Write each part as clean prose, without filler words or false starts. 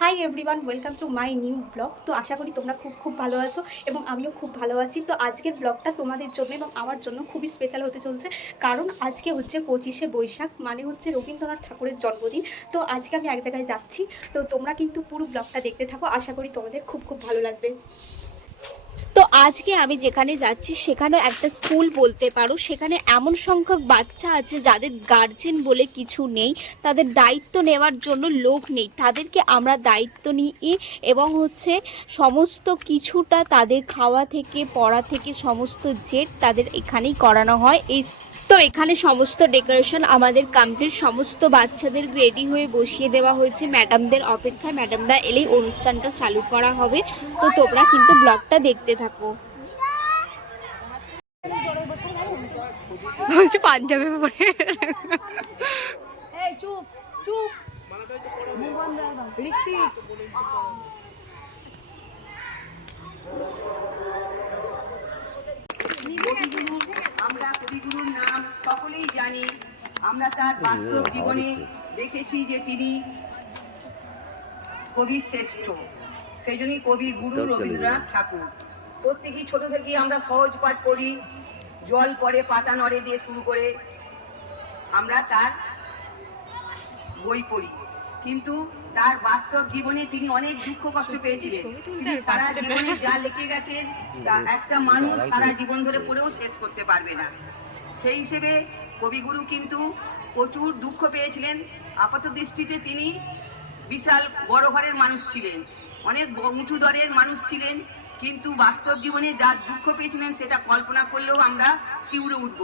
Hi everyone, welcome to my new blog. তো আশা করি তোমরা খুব ভালো আছো এবং আমিও খুব ভালো আছি। তো আজকের ব্লগটা তোমাদের জন্য এবং আমার জন্য খুবই স্পেশাল হতে চলছে, কারণ আজকে হচ্ছে 25শে বৈশাখ, মানে হচ্ছে রবীন্দ্রনাথ ঠাকুরের জন্মদিন। তো আজকে আমি এক জায়গায় যাচ্ছি, তো তোমরা কিন্তু পুরো ব্লগটা দেখতে থাকো, আশা করি তোমাদের খুব ভালো লাগবে। তো আজকে আমি যেখানে যাচ্ছি সেখানে একটা স্কুল বলতে পারো। সেখানে এমন সংখ্যক বাচ্চা আছে যাদের গার্জেন বলে কিছু নেই, তাদের দায়িত্ব নেওয়ার জন্য লোক নেই। তাদেরকে আমরা দায়িত্ব নিই এবং হচ্ছে সমস্ত কিছুটা তাদের খাওয়া থেকে পড়া থেকে সমস্ত জেট তাদের এখানেই করানো হয়। তো এখানে সমস্ত ডেকোরেশন আমাদের কমপ্লিট, সমস্ত বাচ্চাদের রেডি হয়ে বসিয়ে দেওয়া হয়েছে ম্যাডামদের অপেক্ষায়। ম্যাডামরা এলেই অনুষ্ঠানটা চালু করা হবে। তো তোমরা কিন্তু ব্লগটা দেখতে থাকো। বলছি পাঞ্জাবি পরে চুপ চুপ আমরা কবিগুরুর নাম সকলেই জানি। আমরা তার বাস্তব জীবনে দেখেছি যে তিনি কবি শ্রেষ্ঠ, সেই জন্যই কবি গুরু রবীন্দ্রনাথ ঠাকুর। প্রত্যেকেই ছোট থেকে আমরা সহজ পাঠ করি, জল পড়ে পাতা নড়ে দিয়ে শুরু করে আমরা তার বই পড়ি, কিন্তু তার বাস্তব জীবনে তিনি অনেক দুঃখ কষ্ট পেয়েছিলেন। তিনি সারা জীবনে যা লিখে গেছেন তা একটা মানুষ সারা জীবন ধরে পড়েও শেষ করতে পারবে না। সেই হিসেবে কবিগুরু কিন্তু প্রচুর দুঃখ পেয়েছিলেন। আপাত দৃষ্টিতে তিনি বিশাল বড় ঘরের মানুষ ছিলেন, অনেক উঁচু দরের মানুষ ছিলেন, কিন্তু বাস্তব জীবনে যা দুঃখ পেয়েছিলেন সেটা কল্পনা করলেও আমরা শিউরে উঠব।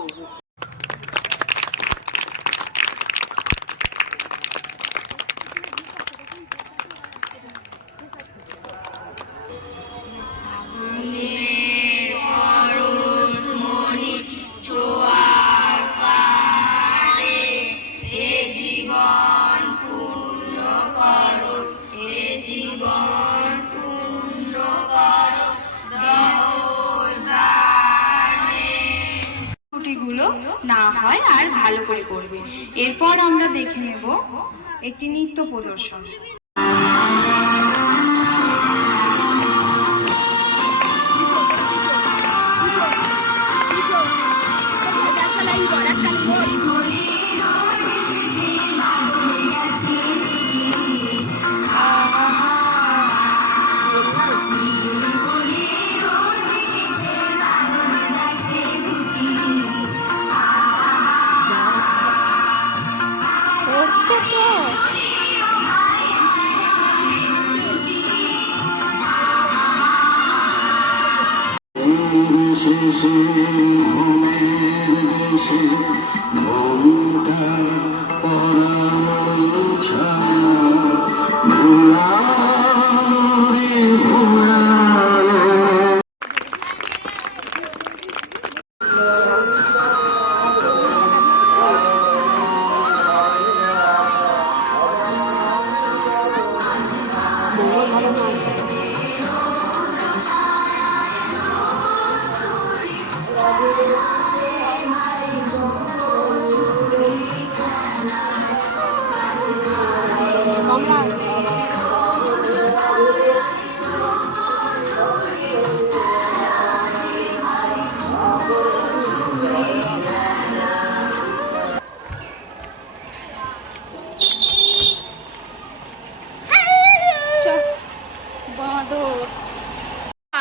ত্রুটিগুলো না হয় আর ভালো করে করবে। এরপর আমরা দেখে নেব একটি নৃত্য প্রদর্শন।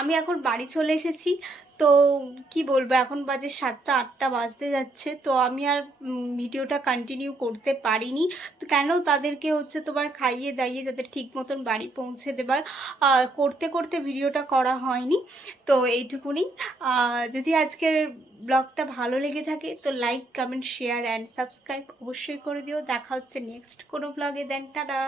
আমি এখন বাড়ি চলে এসেছি। তো কি বলবো, এখন বাজে 7টা 8টা বাজতে যাচ্ছে। তো আমি আর ভিডিওটা কন্টিনিউ করতে পারিনি। কেন, তাদেরকে হচ্ছে তোমার খাইয়ে দাইয়ে তাদের ঠিক মতন বাড়ি পৌঁছে দেবার করতে করতে ভিডিওটা করা হয়নি। তো এইটুকুনি। যদি আজকের ব্লগটা ভালো লেগে থাকে তো like comment share and subscribe অবশ্যই করে দিও। দেখা হচ্ছে নেক্সট কোনো ব্লগে। Then tata.